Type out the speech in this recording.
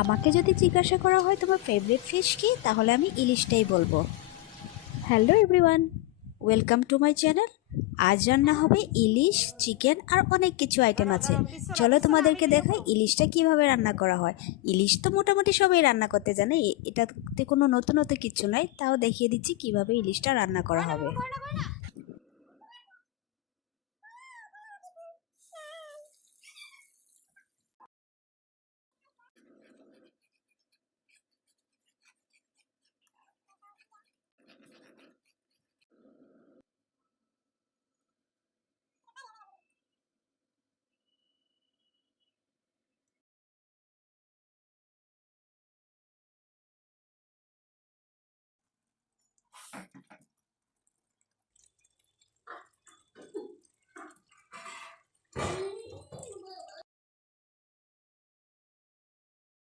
আমাকে যদি জিজ্ঞাসা করা হয় তোমার ফেভারিট ফিশ কি, তাহলে আমি ইলিশটাই বলবো। Hello everyone, welcome to my channel. আজ রান্না হবে ইলিশ, চিকেন আর অনেক কিছু আইটেম আছে। চলো তোমাদেরকে দেখাই ইলিশটা কিভাবে রান্না করা হয়। ইলিশ তো মোটামুটি সবাই রান্না করতে জানে, এটাতে কোনো নতুনত্ব কিছু নয়, তাও দেখিয়ে দিচ্ছি কিভাবে ইলিশটা রান্না করা হবে।